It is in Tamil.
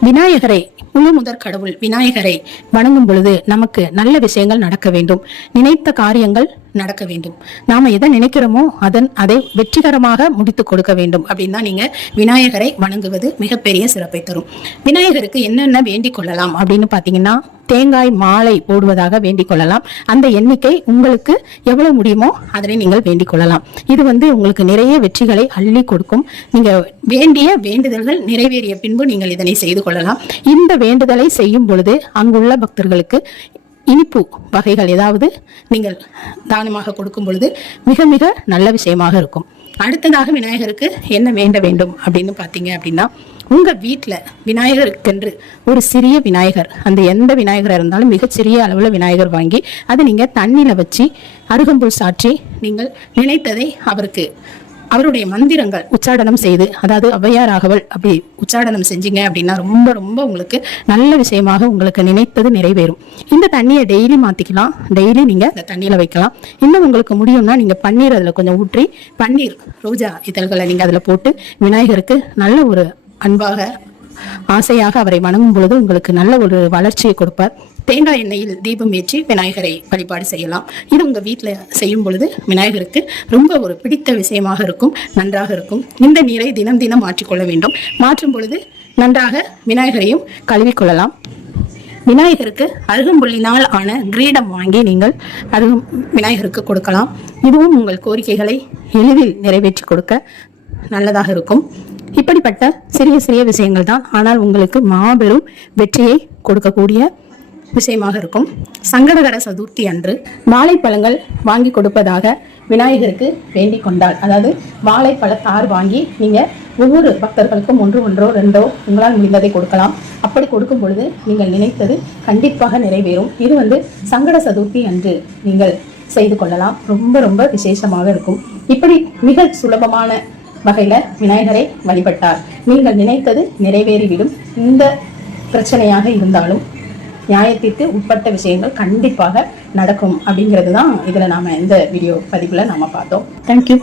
விநாயகரை முழு முதற் கடவுள் விநாயகரை வணங்கும் பொழுது நமக்கு நல்ல விஷயங்கள் நடக்க வேண்டும். நினைத்த காரியங்கள் நடக்க வேண்டும். நாம எதை நினைக்கிறோமோ அதன் அதை வெற்றிகரமாக முடித்து கொடுக்க வேண்டும். அப்படின்னு தான் நீங்க விநாயகரை வணங்குவது மிகப்பெரிய சிறப்பை தரும். விநாயகருக்கு என்னென்ன வேண்டிக் கொள்ளலாம் அப்படின்னு பார்த்தீங்கன்னா தேங்காய் மாலை போடுவதாக வேண்டிக் கொள்ளலாம். அந்த எண்ணிக்கை உங்களுக்கு எவ்வளவு முடியுமோ அதனை நீங்கள் வேண்டிக் கொள்ளலாம். இது வந்து உங்களுக்கு நிறைய வெற்றிகளை அள்ளி கொடுக்கும். நீங்க வேண்டிய வேண்டுதல்கள் நிறைவேறிய பின்பு நீங்கள் இதனை செய்து கொள்ளலாம். இந்த வேண்டுதலை செய்யும் பொழுது அங்குள்ள பக்தர்களுக்கு இனிப்பு வகைகள் ஏதாவது நீங்கள் தானமாக கொடுக்கும் பொழுது மிக மிக நல்ல விஷயமாக இருக்கும். அடுத்ததாக விநாயகருக்கு என்ன வேண்ட வேண்டும் அப்படின்னு பார்த்தீங்க அப்படின்னா உங்கள் வீட்டில் விநாயகருக்கென்று ஒரு சிறிய விநாயகர் அந்த எந்த விநாயகராக இருந்தாலும் மிகச்சிறிய அளவில் விநாயகர் வாங்கி அதை நீங்கள் தண்ணியில் வச்சு அருகம்புல் சாற்றி நீங்கள் நினைத்ததை அவருக்கு அவருடைய மந்திரங்கள் உச்சாடனம் செய்து அதாவது ஔவையாராகவள் அப்படி உச்சாடனம் செஞ்சீங்க அப்படின்னா ரொம்ப ரொம்ப உங்களுக்கு நல்ல விஷயமாக உங்களுக்கு நினைத்தது நிறைவேறும். இந்த தண்ணியை டெய்லி மாற்றிக்கலாம் டெய்லி நீங்கள் அந்த தண்ணியில் வைக்கலாம். இன்னும் உங்களுக்கு முடியும்னா நீங்கள் பன்னீர் அதில் கொஞ்சம் ஊற்றி பன்னீர் ரோஜா இதழ்களை நீங்கள் அதில் போட்டு விநாயகருக்கு நல்ல ஒரு அன்பாக ஆசையாக அவரை வணங்கும் பொழுது உங்களுக்கு நல்ல ஒரு வளர்ச்சியை கொடுப்பார். தேங்காய் எண்ணெயில் தீபம் ஏற்றி விநாயகரை வழிபாடு செய்யலாம். இது உங்க வீட்டில் செய்யும் பொழுது விநாயகருக்கு ரொம்ப ஒரு பிடித்த விஷயமாக இருக்கும் நன்றாக இருக்கும். இந்த நீரை தினம் தினம் மாற்றிக்கொள்ள வேண்டும். மாற்றும் பொழுது நன்றாக விநாயகரையும் கழுவிக்கொள்ளலாம் விநாயகருக்கு அருகம்புள்ளினால் ஆன கிரீடம் வாங்கி நீங்கள் அருகும் விநாயகருக்கு கொடுக்கலாம். இதுவும் உங்கள் கோரிக்கைகளை எளிதில் நிறைவேற்றி கொடுக்க நல்லதாக இருக்கும். இப்படிப்பட்ட சிறிய சிறிய விஷயங்கள் தான் ஆனால் உங்களுக்கு மாபெரும் வெற்றியை கொடுக்கக்கூடிய விஷயமாக இருக்கும். சங்கடகர சதுர்த்தி அன்று வாழைப்பழங்கள் வாங்கி கொடுப்பதாக விநாயகருக்கு வேண்டிக் கொண்டால் அதாவது வாழைப்பழத்தார் வாங்கி நீங்கள் ஒவ்வொரு பக்தர்களுக்கும் ஒன்று ஒன்றோ ரெண்டோ உங்களால் முடிந்ததை கொடுக்கலாம். அப்படி கொடுக்கும் பொழுது நீங்கள் நினைத்தது கண்டிப்பாக நிறைவேறும். இது வந்து சங்கட சதுர்த்தி அன்று நீங்கள் செய்து கொள்ளலாம். ரொம்ப ரொம்ப விசேஷமாக இருக்கும். இப்படி மிக சுலபமான வகையில விநாயகரை வழிபட்டார். நீங்கள் நினைத்தது நிறைவேறிவிடும். இந்த பிரச்சனையாக இருந்தாலும் நியாயத்திற்கு உட்பட்ட விஷயங்கள் கண்டிப்பாக நடக்கும் அப்படிங்கிறது தான் இதில் நாம இந்த வீடியோ பதிவில் நாம பார்த்தோம். தேங்க்யூ